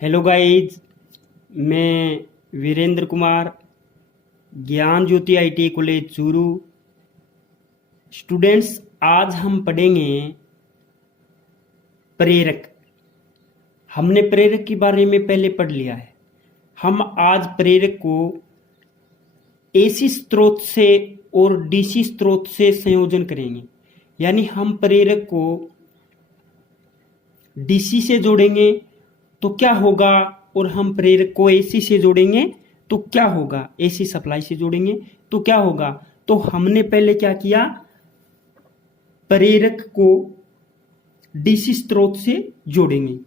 Hello guys, मैं वीरेंद्र कुमार, ज्ञान ज्योति IT college Churu. Students, आज हम पढ़ेंगे प्रेरक। हमने प्रेरक के बारे में पहले पढ़ लिया है। हम आज प्रेरक को एसी स्रोत से और डीसी स्रोत से संयोजन करेंगे। यानी हम प्रेरक को डीसी से जोड़ेंगे तो क्या होगा, और हम प्रेरक को एसी से जोड़ेंगे तो क्या होगा, एसी सप्लाई से जोड़ेंगे तो क्या होगा। तो हमने पहले क्या किया, प्रेरक को डीसी स्रोत से जोड़ेंगे।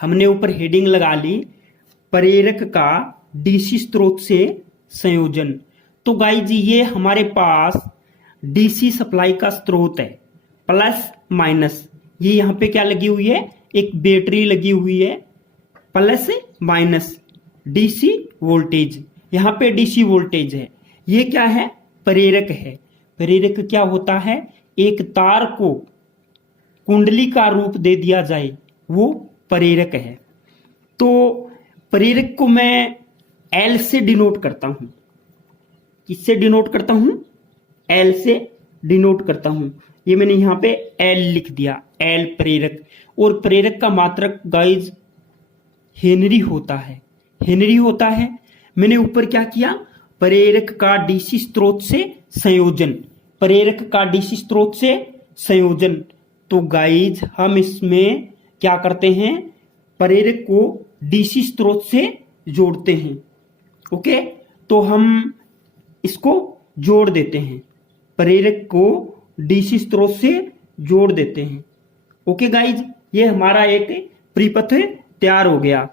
हमने ऊपर हेडिंग लगा ली, प्रेरक का डीसी स्रोत से संयोजन। तो गाइस जी, ये हमारे पास डीसी सप्लाई का स्रोत है, प्लस माइनस। ये यहाँ पे क्या लगी हुई है, एक बैटरी लगी हुई है, प्लस माइनस डीसी वोल्टेज। यहाँ पे डीसी वोल्टेज है। ये क्या है, प्रेरक है। प्रेरक क्या होता है, एक तार को कुंडली का रूप दे दिया जाए, वो प्रेरक है। तो प्रेरक को मैं एल से डिनोट करता हूं। किससे डिनोट करता हूं, एल से डिनोट करता हूं। ये मैंने यहां पे एल लिख दिया, एल प्रेरक। और प्रेरक का मात्रक गाइज हेनरी होता है, हेनरी होता है। मैंने ऊपर क्या किया, प्रेरक का डीसी स्रोत से संयोजन, प्रेरक का डीसी स्रोत से संयोजन। तो गाइज हम इसमें क्या करते हैं, प्रेरक को डीसी स्रोत से जोड़ते हैं। ओके, तो हम इसको जोड़ देते हैं, प्रेरक को डीसी स्रोत से जोड़ देते हैं। ओके गाइज, ये हमारा एक परिपथ तैयार हो गया।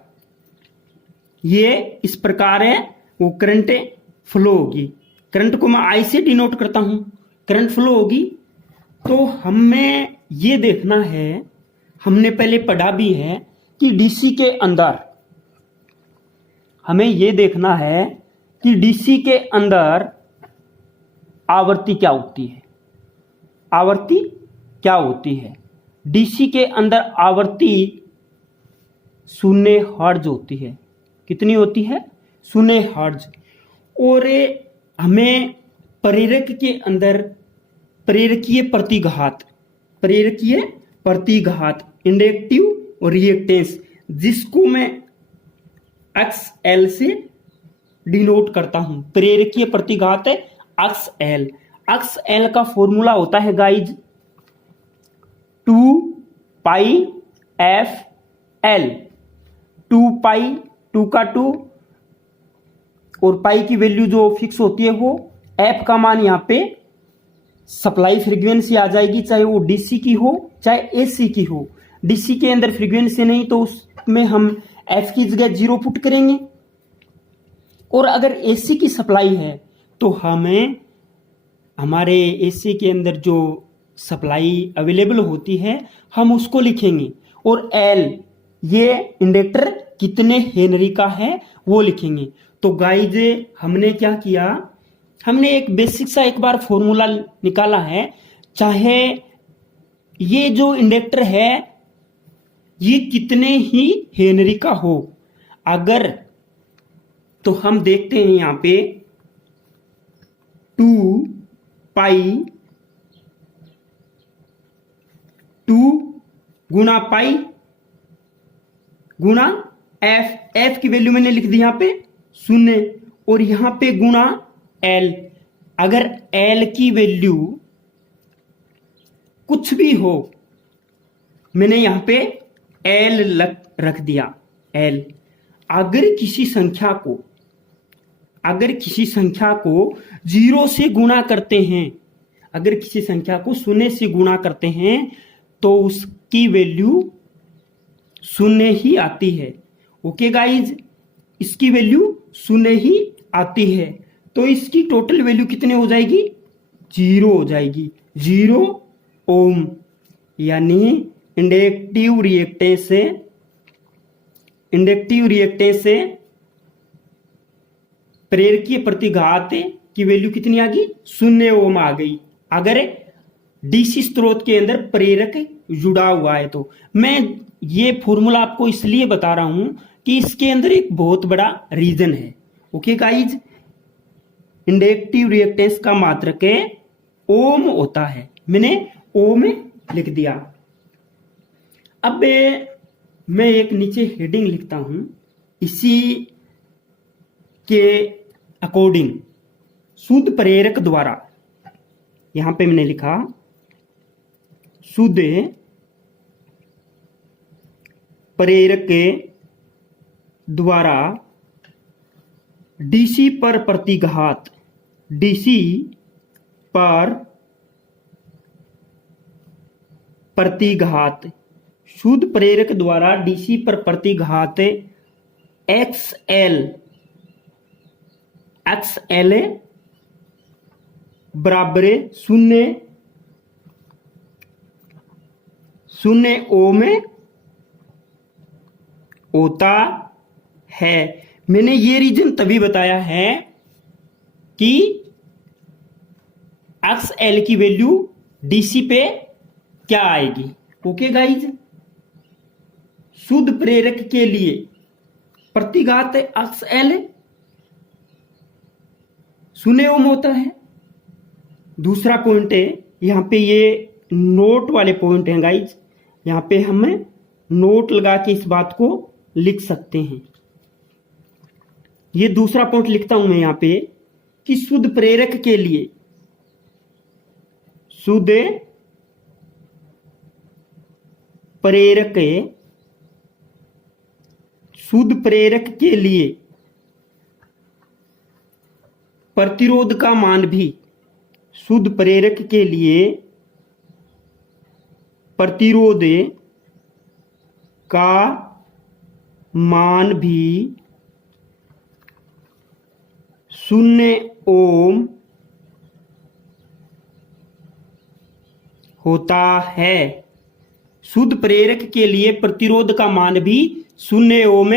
ये इस प्रकार है, वो करंट फ्लो होगी। करंट को मैं आई से डिनोट करता हूं, करंट फ्लो होगी। तो हमें ये देखना है, हमने पहले पढ़ा भी है कि डीसी के अंदर हमें ये देखना है कि डीसी के अंदर आवृत्ति क्या होती है, आवृत्ति क्या होती है। डीसी के अंदर आवृत्ति 0 हर्ट्ज होती है। कितनी होती है, 0 हर्ट्ज। और हमें प्रेरक के अंदर प्रेरकीय प्रतिघात, प्रेरकीय प्रतिघात, इंडक्टिव और रिएक्टेंस, जिसको मैं XL से डिनोट करता हूं। प्रेरकीय प्रतिघात है XL। XL का फॉर्मूला होता है गाइज 2 पाई FL। 2 पाई, 2 का 2 और पाई की वैल्यू जो फिक्स होती है वो F का मान यहाँ पे सप्लाई फ्रीक्वेंसी आ जाएगी, चाहे वो डीसी की हो चाहे एसी की हो। डीसी के अंदर फ्रीक्वेंसी नहीं तो उसमें हम F की जगह 0 पुट करेंगे। और अगर एसी की सप्लाई है तो हमें हमारे एसी के अंदर जो सप्लाई अवेलेबल होती है हम उसको लिखेंगे, और एल ये इंडक्टर कितने हेनरी का है वो लिखेंगे। तो गाइज हमने क्या किया, हमने एक बेसिक सा एक बार फॉर्मूला निकाला है। चाहे ये जो इंडक्टर है ये कितने ही हेनरी का हो, अगर तो हम देखते हैं यहां पे 2 पाई 2 गुना पाई गुना एफ। एफ की वैल्यू मैंने लिख दी यहां पे 0, और यहां पे गुना एल। अगर एल की वैल्यू कुछ भी हो, मैंने यहां पे एल रख दिया, एल। अगर किसी संख्या को, अगर किसी संख्या को 0 से गुणा करते हैं, अगर किसी संख्या को 0 से गुणा करते हैं तो उसकी वैल्यू 0 ही आती है। ओके गाइज, इसकी वैल्यू 0 ही आती है। तो इसकी टोटल वैल्यू कितनी हो जाएगी, 0 हो जाएगी, 0 ओम। यानी इंडक्टिव रिएक्टेंस से, इंडक्टिव रिएक्टेंस से प्रेरकीय प्रतिघात की वैल्यू कितनी आ गई, 0 ओम आ गई। अगर डीसी स्रोत के अंदर प्रेरक जुड़ा हुआ है तो मैं ये फॉर्मूला आपको इसलिए बता रहा हूं कि इसके अंदर एक बहुत बड़ा रीजन है। ओके गाइज, इंडक्टिव रिएक्टेंस का मात्रक ओम होता है। मैंने ओम लिख दिया। अब मैं एक नीचे हेडिंग लिखता हूं इसी के अकॉर्डिंग। शुद्ध प्रेरक द्वारा, यहां पे मैंने लिखा शुद्ध प्रेरक के द्वारा डीसी पर प्रतिघात, डीसी पर प्रतिघात, शुद्ध प्रेरक द्वारा डीसी पर प्रतिघात एक्सएल बराबर शून्य ओम होता है। मैंने ये रीजन तभी बताया है कि एक्सएल की वैल्यू डीसी पे क्या आएगी। ओके गाइज, शुद्ध प्रेरक के लिए प्रतिघात एक्सएल शून्य ओम होता है। दूसरा पॉइंट है, यहां पे ये नोट वाले पॉइंट हैं गाइज, यहां पे हम नोट लगा के इस बात को लिख सकते हैं। ये दूसरा पॉइंट लिखता हूं मैं यहां पे कि शुद्ध प्रेरक के लिए, शुद्ध प्रेरक, शुद्ध प्रेरक के लिए प्रतिरोध का मान भी, शुद्ध प्रेरक के लिए प्रतिरोध का मान भी शून्य ओम होता है। शुद्ध प्रेरक के लिए प्रतिरोध का मान भी शून्य ओम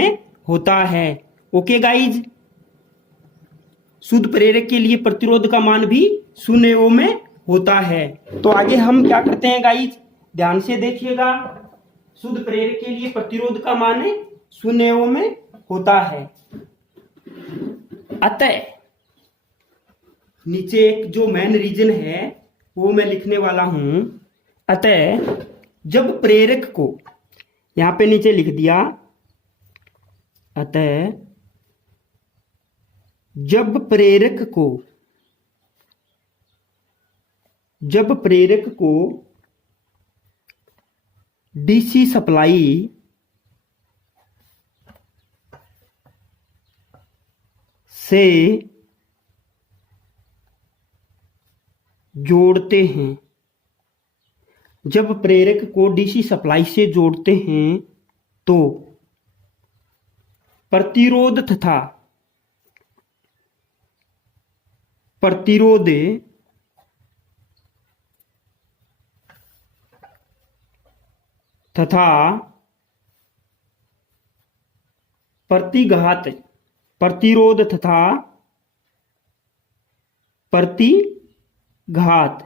होता है। ओके गाइज, शुद्ध प्रेरक के लिए प्रतिरोध का मान भी शून्य ओम होता है। तो आगे हम क्या करते हैं गाइज, ध्यान से देखिएगा। शुद्ध प्रेरक के लिए प्रतिरोध का मान शून्य ओम होता है। अतः नीचे एक जो मेन रीजन है वो मैं लिखने वाला हूं। अतः जब प्रेरक को, यहां पे नीचे लिख दिया, अतः जब प्रेरक को डीसी सप्लाई से जोड़ते हैं, जब प्रेरक को डीसी सप्लाई से जोड़ते हैं तो प्रतिरोध तथा प्रतिरोध तथा प्रतिघात, प्रतिरोध तथा प्रतिघात,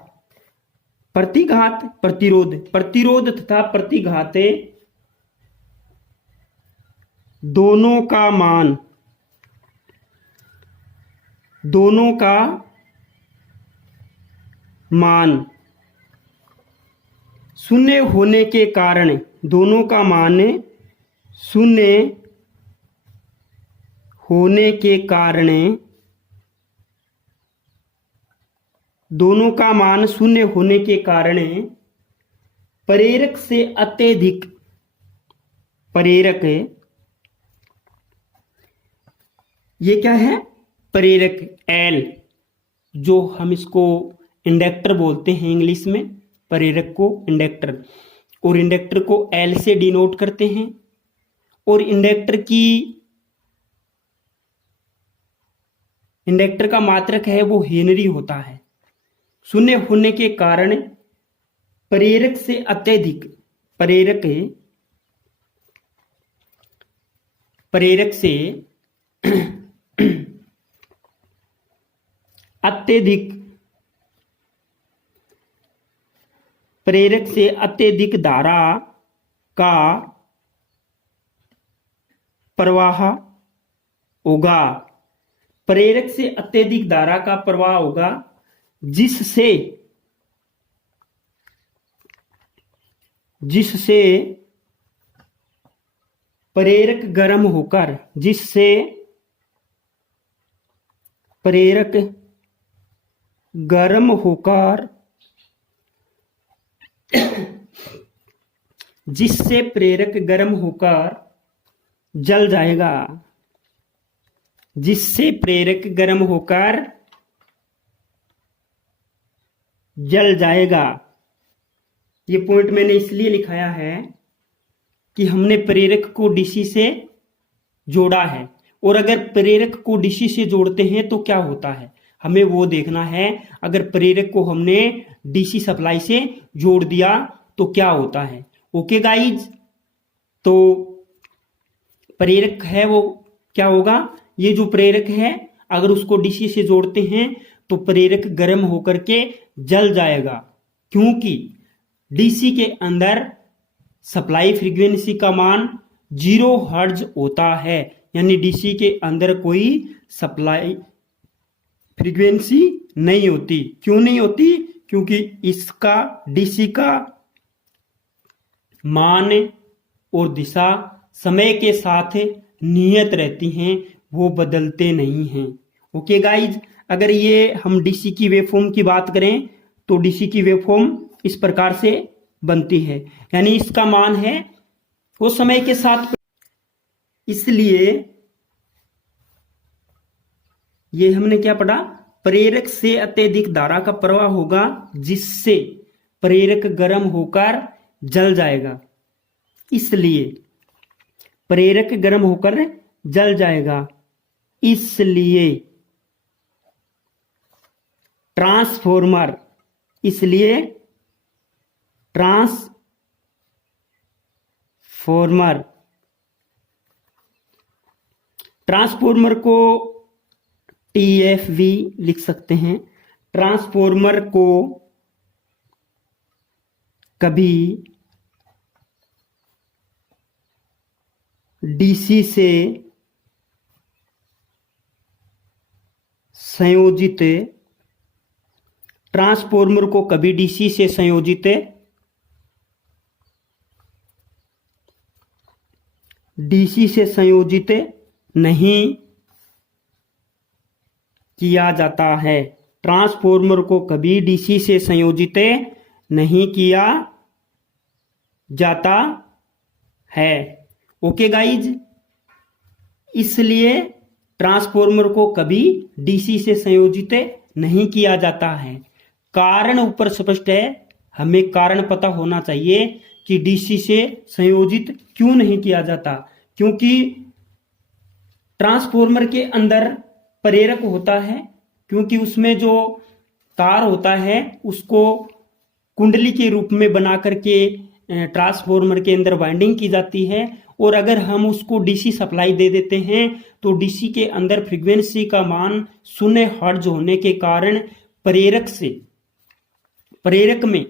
प्रतिघात प्रतिरोध, प्रतिरोध तथा प्रतिघात दोनों का मान, दोनों का मान शून्य होने के कारण, दोनों का मान शून्य होने के कारण, दोनों का मान शून्य होने के कारण प्रेरक से अत्यधिक, प्रेरक, ये क्या है, प्रेरक एल, जो हम इसको इंडक्टर बोलते हैं इंग्लिश में, प्रेरक को इंडक्टर, और इंडक्टर को एल से डिनोट करते हैं। और इंडक्टर का मात्रक है वो हेनरी होता है। शून्य होने के कारण प्रेरक से अत्यधिक, प्रेरक से अत्यधिक, प्रेरक से अत्यधिक धारा का प्रवाह होगा। प्रेरक से अत्यधिक धारा का प्रवाह होगा जिससे प्रेरक गर्म होकर जिससे प्रेरक गर्म होकर जल जाएगा। जिससे प्रेरक गर्म होकर जल जाएगा। ये पॉइंट मैंने इसलिए लिखाया है कि हमने प्रेरक को डीसी से जोड़ा है, और अगर प्रेरक को डीसी से जोड़ते हैं तो क्या होता है हमें वो देखना है। अगर प्रेरक को हमने डीसी सप्लाई से जोड़ दिया तो क्या होता है। ओके गाइज, तो प्रेरक है वो क्या होगा, ये जो प्रेरक है अगर उसको डीसी से जोड़ते हैं तो प्रेरक गर्म होकर के जल जाएगा, क्योंकि डीसी के अंदर सप्लाई फ्रीक्वेंसी का मान 0 हर्ट्ज होता है। यानी डीसी के अंदर कोई सप्लाई फ्रीक्वेंसी नहीं होती। क्यों नहीं होती? क्योंकि इसका डीसी का मान और दिशा समय के साथ नियत रहती हैं, वो बदलते नहीं हैं। ओके गाइज, अगर ये हम डीसी की वेवफॉर्म की बात करें तो डीसी की वेवफॉर्म इस प्रकार से बनती है, यानी इसका मान है वो समय के साथ, इसलिए ये हमने क्या पढ़ा, प्रेरक से अत्यधिक धारा का प्रवाह होगा जिससे प्रेरक गर्म होकर जल जाएगा। इसलिए प्रेरक गर्म होकर जल जाएगा, इसलिए ट्रांसफॉर्मर को TFV लिख सकते हैं। ट्रांसफॉर्मर को कभी डीसी से संयोजित नहीं किया जाता है। ट्रांसफॉर्मर को कभी डीसी से संयोजित नहीं किया जाता है। ओके गाइज, इसलिए ट्रांसफॉर्मर को कभी डीसी से संयोजित नहीं किया जाता है। कारण ऊपर स्पष्ट है, हमें कारण पता होना चाहिए कि डीसी से संयोजित क्यों नहीं किया जाता। क्योंकि ट्रांसफॉर्मर के अंदर प्रेरक होता है, क्योंकि उसमें जो तार होता है उसको कुंडली के रूप में बना करके ट्रांसफॉर्मर के अंदर वाइंडिंग की जाती है, और अगर हम उसको डीसी सप्लाई दे देते हैं तो डीसी के अंदर फ्रीक्वेंसी का मान 0 हर्ट्ज होने के कारण प्रेरक में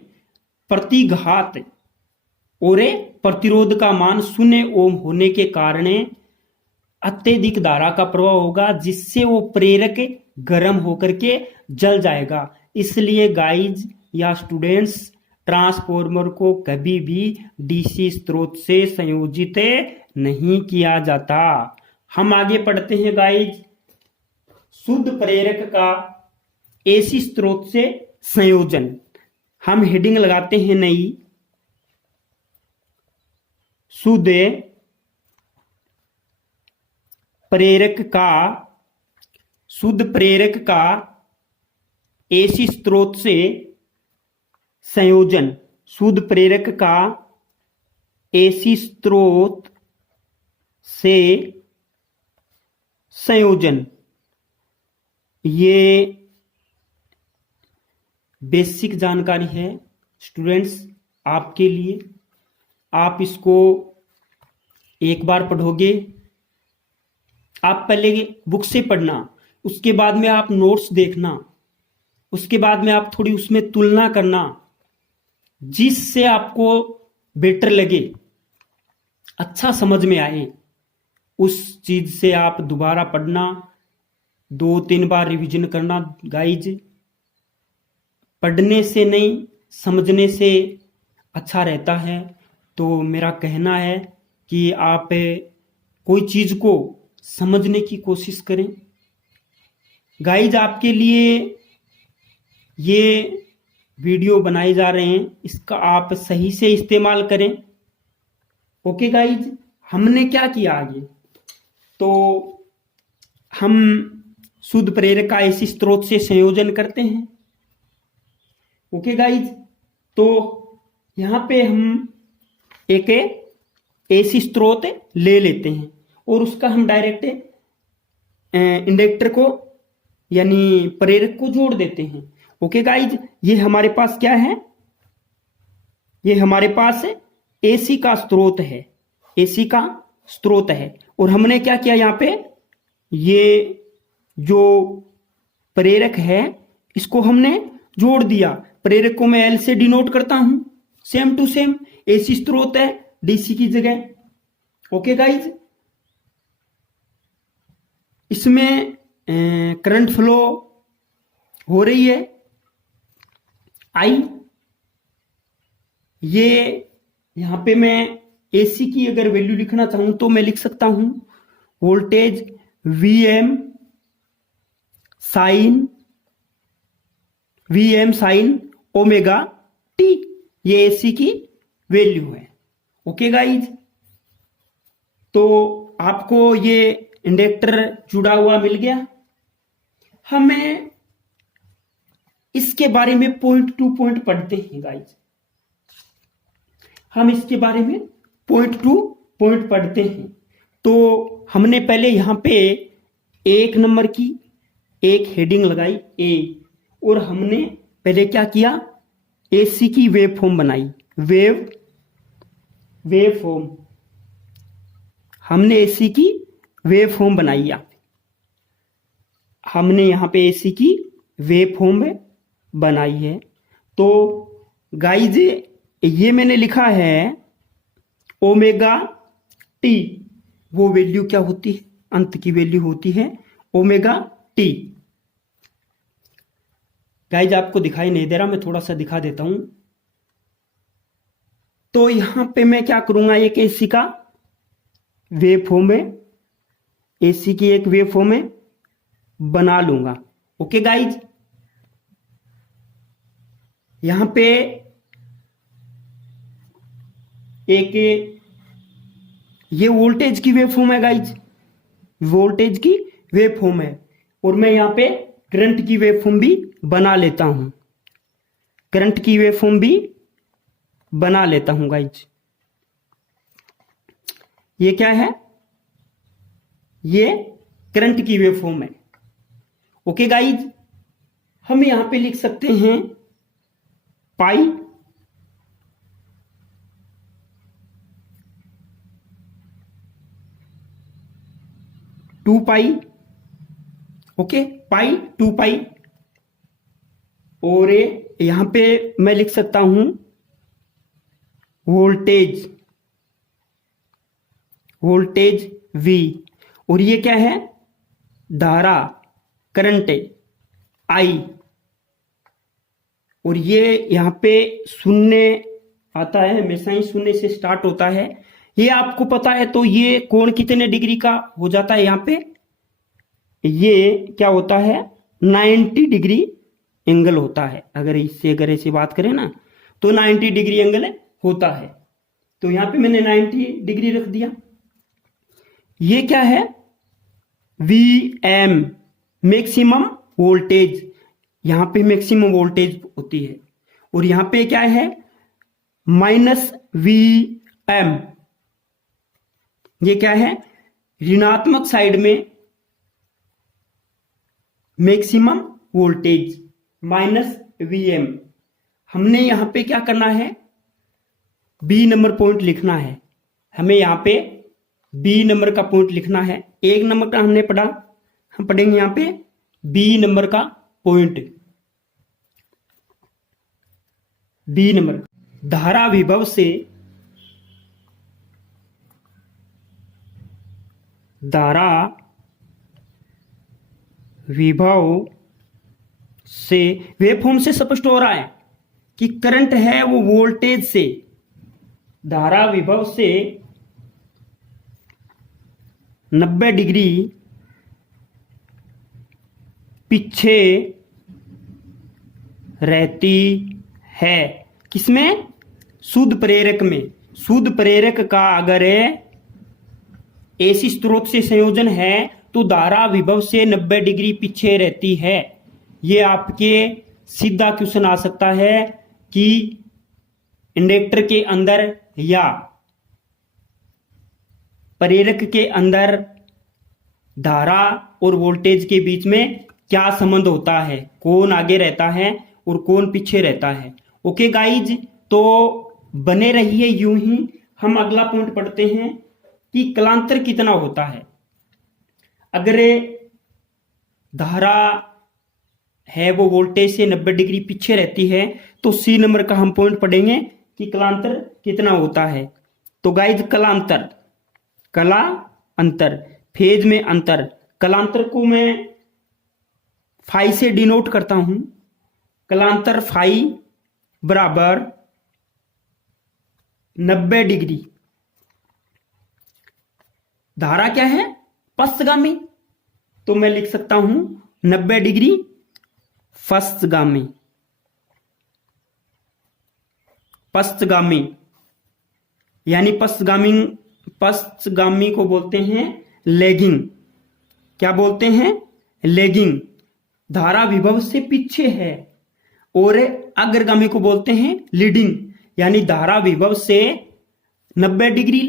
प्रतिघात और प्रतिरोध का मान 0 ओम होने के कारण अत्यधिक धारा का प्रवाह होगा, जिससे वो प्रेरक गर्म होकर के जल जाएगा। इसलिए गाइज या स्टूडेंट्स, ट्रांसफॉर्मर को कभी भी डीसी स्रोत से संयोजित नहीं किया जाता। हम आगे पढ़ते हैं गाइज, शुद्ध प्रेरक का एसी स्रोत से संयोजन। हम हेडिंग लगाते हैं नई, शुद्ध प्रेरक का एसी स्रोत से संयोजन। शुद्ध प्रेरक का एसी स्रोत से संयोजन, ये बेसिक जानकारी है स्टूडेंट्स आपके लिए। आप इसको एक बार पढ़ोगे, आप पहले बुक से पढ़ना, उसके बाद में आप नोट्स देखना, उसके बाद में आप थोड़ी उसमें तुलना करना, जिससे आपको बेटर लगे, अच्छा समझ में आए। उस चीज से आप दोबारा पढ़ना, 2-3 बार रिवीजन करना गाइज। पढ़ने से नहीं, समझने से अच्छा रहता है। तो मेरा कहना है कि आप कोई चीज को समझने की कोशिश करें। गाइज आपके लिए ये वीडियो बनाए जा रहे हैं, इसका आप सही से इस्तेमाल करें। ओके गाइज, हमने क्या किया आगे, तो हम शुद्ध प्रेरक का एसी स्रोत से संयोजन करते हैं। ओके गाइज, तो यहां पे हम एक एसी स्रोत ले लेते हैं और उसका हम डायरेक्ट इंडक्टर को यानी प्रेरक को जोड़ देते हैं। ओके गाइज, ये हमारे पास क्या है, ये हमारे पास एसी का स्रोत है, एसी का स्रोत है। और हमने क्या किया यहाँ पे, ये जो प्रेरक है इसको हमने जोड़ दिया। प्रेरक को मैं एल से डिनोट करता हूं, सेम टू सेम एसी स्रोत है डीसी की जगह। ओके गाइज, इसमें करंट फ्लो हो रही है आई। ये यहां पे मैं एसी की अगर वैल्यू लिखना चाहूं तो मैं लिख सकता हूं voltage V M sine omega T, ये एसी की वैल्यू है। ओके गाइज, तो आपको ये इंडक्टर जुड़ा हुआ मिल गया। हमें इसके बारे में पॉइंट टू पॉइंट पढ़ते हैं गाइज। हम इसके बारे में पॉइंट टू पॉइंट पढ़ते हैं। तो हमने पहले यहां पे 1 नंबर की एक हेडिंग लगाई ए, और हमने पहले क्या किया, एसी की वेव फॉर्म बनाई। वेव फॉर्म, हमने एसी की वेव फॉर्म बनाई। यहां हमने यहां पे एसी की वेव फॉर्म बनाई है। तो गाइज ये मैंने लिखा है ओमेगा टी, वो वैल्यू क्या होती है, अंत की वैल्यू होती है ओमेगा टी। गाइज आपको दिखाई नहीं दे रहा, मैं थोड़ा सा दिखा देता हूं। तो यहां पे मैं क्या करूंगा, एक एसी का वेव फॉर्म है, एसी की एक वेव फॉर्म है बना लूंगा। ओके गाइज, यहां पे एक ये वोल्टेज की वेव फॉर्म है गाइज, वोल्टेज की वेव फॉर्म है। और मैं यहां पे करंट की वेव फॉर्म भी बना लेता हूं, करंट की वेव फॉर्म भी बना लेता हूं गाइज। ये क्या है, ये करंट की वेव फॉर्म है। ओके गाइज, हम यहां पे लिख सकते हैं पाई 2 पाई। ओके, पाई 2 पाई। और यहां पे मैं लिख सकता हूं वोल्टेज वी, और ये क्या है, धारा करंट आई। और ये यहां पे शून्य आता है, हमेशा ही शून्य से स्टार्ट होता है, ये आपको पता है। तो ये कोण कितने डिग्री का हो जाता है, यहां पे ये क्या होता है 90 डिग्री एंगल होता है। अगर ऐसे बात करें ना तो 90 डिग्री एंगल होता है। तो यहां पे मैंने 90 डिग्री रख दिया। ये क्या है, वी एम मैक्सिमम वोल्टेज, यहां पे मैक्सिमम वोल्टेज होती है। और यहां पे क्या है -वी एम, ये क्या है, ऋणात्मक साइड में मैक्सिमम वोल्टेज -वी एम। हमने यहां पे क्या करना है, बी नंबर पॉइंट लिखना है। हमें यहां पे बी नंबर का पॉइंट लिखना है। 1 नंबर का हमने पढ़ा, हम पढ़ेंगे यहां पे बी नंबर का पॉइंट। बी नंबर, धारा विभव से धारा विभव से, वेव फॉर्म से स्पष्ट हो रहा है कि करंट है वो वोल्टेज से, धारा विभव से 90 डिग्री पीछे रहती है। किसमें? शुद्ध प्रेरक में। शुद्ध प्रेरक का अगर एसी स्रोत से संयोजन है तो धारा विभव से 90 डिग्री पीछे रहती है। ये आपके सीधा क्वेश्चन आ सकता है कि इंडक्टर के अंदर या प्रेरक के अंदर धारा और वोल्टेज के बीच में क्या संबंध होता है, कौन आगे रहता है और कौन पीछे रहता है। ओके गाइज, तो बने रहिए यूं ही। हम अगला पॉइंट पढ़ते हैं कि कलांतर कितना होता है। अगर धारा है वो वोल्टेज से 90 डिग्री पीछे रहती है तो सी नंबर का हम पॉइंट पढ़ेंगे कि कलांतर कितना होता है। तो गाइज कलांतर, कला अंतर, फेज में अंतर, कलांतर को मैं फाई से डिनोट करता हूं। कलांतर फाई बराबर 90 डिग्री। धारा क्या है? पश्चगामी, तो मैं लिख सकता हूं 90 डिग्री पश्चगामी। पश्चगामी यानी पश्चगामी को बोलते हैं लैगिंग। क्या बोलते हैं? लैगिंग। धारा विभव से पीछे है। और अग्रगामी को बोलते हैं लीडिंग, यानी धारा विभव से 90 डिग्री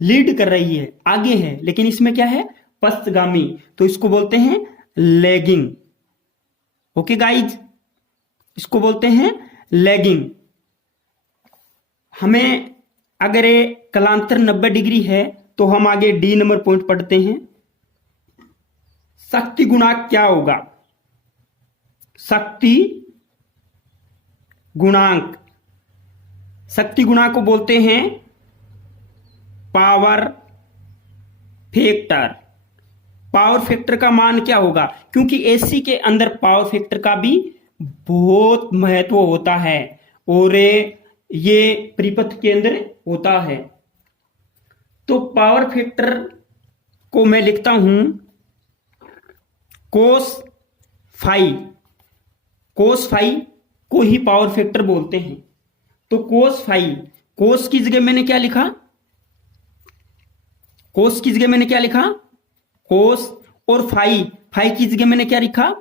लीड कर रही है, आगे है, लेकिन इसमें क्या है? पश्चगामी, तो इसको बोलते हैं लैगिंग। ओके गाइज, इसको बोलते हैं लैगिंग। हमें अगर कलांतर 90 डिग्री है तो हम आगे डी नंबर पॉइंट पढ़ते हैं। शक्ति गुणांक क्या होगा? शक्ति गुणांक, शक्ति गुणांक को बोलते हैं पावर फैक्टर। पावर फैक्टर का मान क्या होगा? क्योंकि एसी के अंदर पावर फैक्टर का भी बहुत महत्व होता है और ये परिपथ के अंदर होता है। तो पावर फैक्टर को मैं लिखता हूं कोस फाई। कोस फाई को ही पावर फैक्टर बोलते हैं। तो कोस फाई, कोस की जगह मैंने क्या लिखा? कोस की जगह मैंने क्या लिखा? कोस। और फाई, फाई की जगह मैंने क्या लिखा?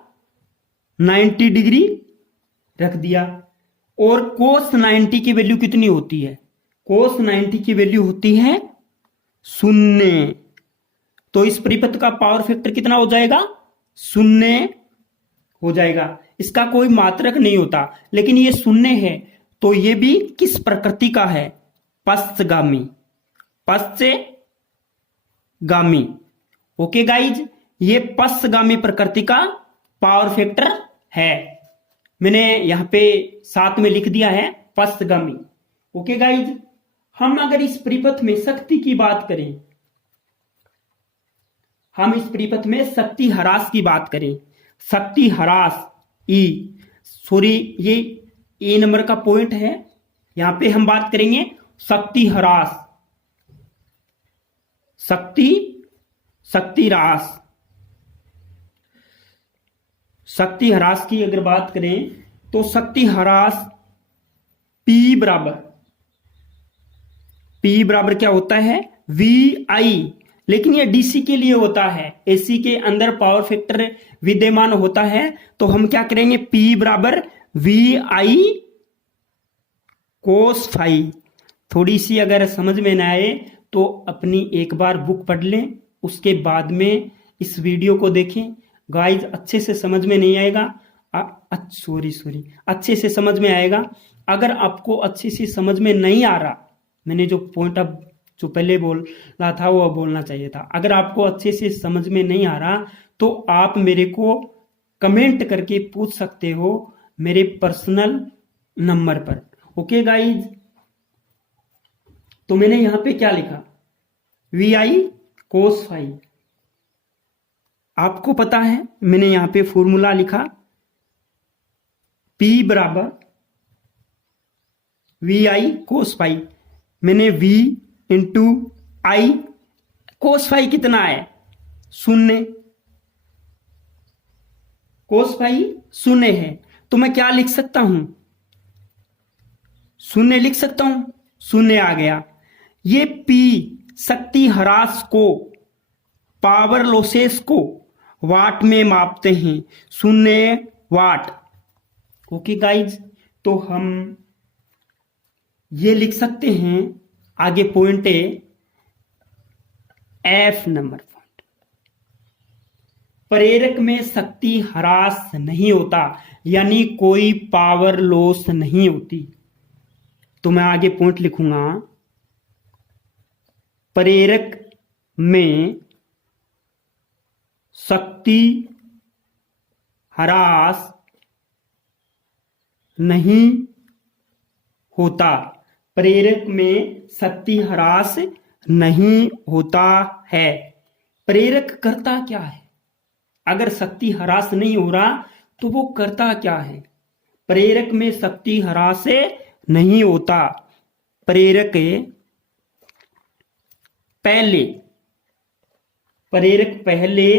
90 डिग्री रख दिया। और कोस 90 की वैल्यू कितनी होती है? कोस 90 की वैल्यू होती है 0। तो इस परिपथ का पावर फैक्टर कितना हो जाएगा? 0 हो जाएगा। इसका कोई मात्रक नहीं होता, लेकिन ये 0 है तो ये भी किस प्रकृति का है? पश्चगामी। पश्चगामी। ओके गाइज, ये पश्चगामी प्रकृति का पावर फैक्टर है। मैंने यहां पे साथ में लिख दिया है पश्चगामी। ओके गाइज, हम अगर इस परिपथ में शक्ति की बात करें, हम इस परिपथ में शक्ति ह्रास की बात करें, शक्ति ह्रास ई, सॉरी ये ए नंबर का पॉइंट है। यहां पे हम बात करेंगे शक्ति ह्रास, शक्ति ह्रास। शक्ति ह्रास की अगर बात करें तो शक्ति ह्रास P बराबर क्या होता है? VI। लेकिन ये डीसी के लिए होता है, एसी के अंदर पावर फैक्टर विद्यमान होता है। तो हम क्या करेंगे? P बराबर VI कोस फाई। थोड़ी सी अगर समझ में ना आए तो अपनी एक बार बुक पढ़ लें, उसके बाद में इस वीडियो को देखें। गाइज अच्छे से समझ में नहीं आएगा, सॉरी अच्छे से समझ में आएगा। अगर आपको अच्छे से समझ में नहीं आ रहा, मैंने जो पॉइंट अब जो पहले बोला था वो बोलना चाहिए था। अगर आपको अच्छे से समझ में नहीं आ रहा तो आप मेरे को कमेंट करके पूछ सकते हो मेरे पर्सनल नंबर पर। ओके गाइज, तो मैंने यहां पे क्या लिखा? VI cos phi. आपको पता है, मैंने यहां पे फॉर्मूला लिखा, P बराबर वी आई कोस फाई। मैंने V इंटू आई, कोस फाई कितना है, 0, कोस फाई 0 है, तो मैं क्या लिख सकता हूं, 0 लिख सकता हूं, 0 आ गया। ये P शक्ति ह्रास को, पावर लॉसेस को वाट में मापते हैं, 0 वाट। ओके गाइज, तो हम ये लिख सकते हैं, आगे पॉइंट है F नंबर पॉइंट, प्रेरक में शक्ति ह्रास नहीं होता, यानी कोई पावर लॉस नहीं होती। तो मैं आगे पॉइंट लिखूंगा, प्रेरक में शक्ति ह्रास नहीं होता, प्रेरक में शक्ति ह्रास नहीं होता है। प्रेरक करता क्या है, अगर शक्ति ह्रास नहीं हो रहा तो वो करता क्या है, प्रेरक में शक्ति ह्रास नहीं होता। प्रेरक पहले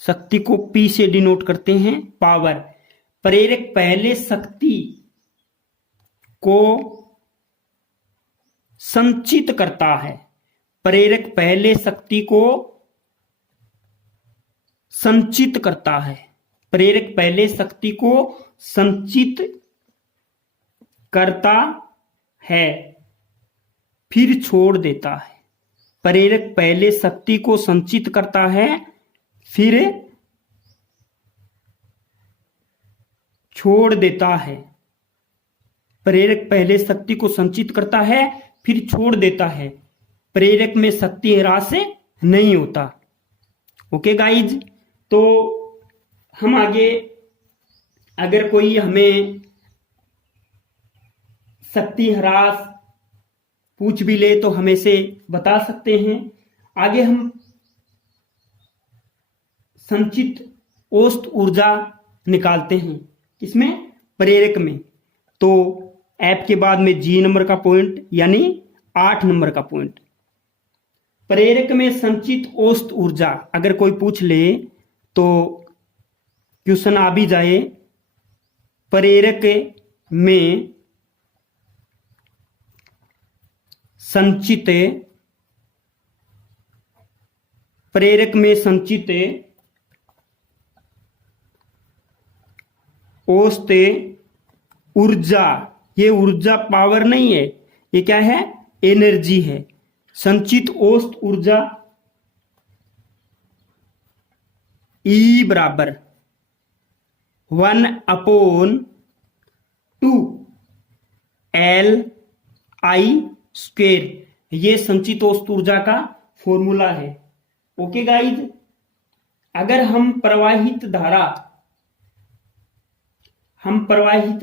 शक्ति को P से डिनोट करते हैं, पावर। प्रेरक पहले शक्ति को संचित करता है, प्रेरक पहले शक्ति को संचित करता है, प्रेरक पहले शक्ति को संचित करता है, फिर छोड़ देता है। प्रेरक पहले शक्ति को संचित करता है, फिर छोड़ देता है। प्रेरक पहले शक्ति को संचित करता है, फिर छोड़ देता है। प्रेरक में शक्ति ह्रास नहीं होता। ओके गाइज, तो हम आगे, अगर कोई हमें शक्ति ह्रास पूछ भी ले तो हमें से बता सकते हैं। आगे हम संचित औसत ऊर्जा निकालते हैं, इसमें प्रेरक में। तो F के बाद में G नंबर का पॉइंट, यानी 8 नंबर का पॉइंट, प्रेरक में संचित औसत ऊर्जा। अगर कोई पूछ ले तो क्वेश्चन आ भी जाए, प्रेरक में संचित औसत ऊर्जा, ये ऊर्जा पावर नहीं है, ये क्या है, एनर्जी है। संचित औसत ऊर्जा E बराबर 1/2 Li², ये संचित औसत ऊर्जा का फॉर्मूला है। ओके गाइज, अगर हम प्रवाहित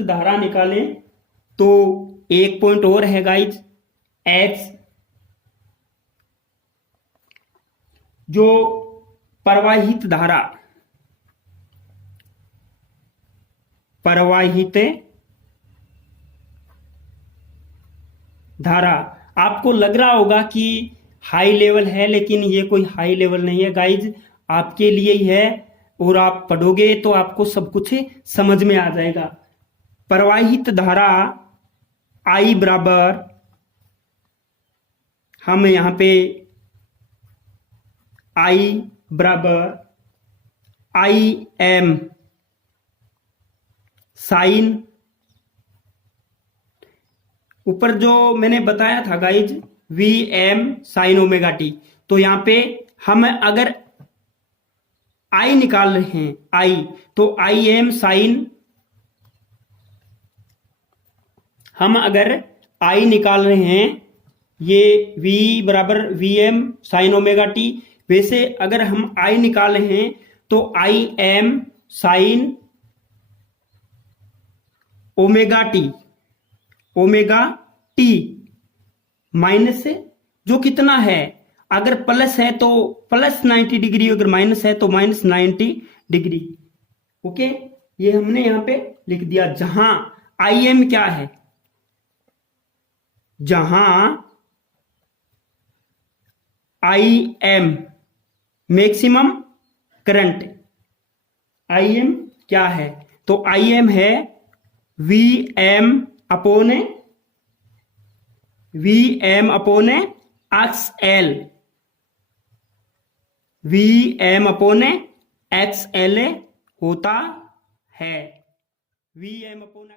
धारा निकालें तो एक पॉइंट और है गाइज, H, जो प्रवाहित धारा आपको लग रहा होगा कि हाई लेवल है, लेकिन ये कोई हाई लेवल नहीं है गाइज, आपके लिए ही है, और आप पढ़ोगे तो आपको सब कुछ समझ में आ जाएगा। प्रवाहित धारा I बराबर, हम यहां पे I बराबर IM साइन, ऊपर जो मैंने बताया था guys VM sign omega T, तो यहां पे हम अगर I निकाल रहे हैं, I, तो IM साइन, हम अगर I निकाल रहे हैं, ये V बराबर VM साइन ओमेगा टी, वैसे अगर हम I निकाल रहे हैं तो IM sign omega T minus जो कितना है अगर प्लस है तो प्लस 90 डिग्री, अगर माइनस है तो माइनस 90 डिग्री। ओके, ये हमने यहां पे लिख दिया। जहां आई एम क्या है, जहां I M maximum current, I M क्या है, तो आई एम है V M upon X L, V M upon X L होता है, वी एम अपॉन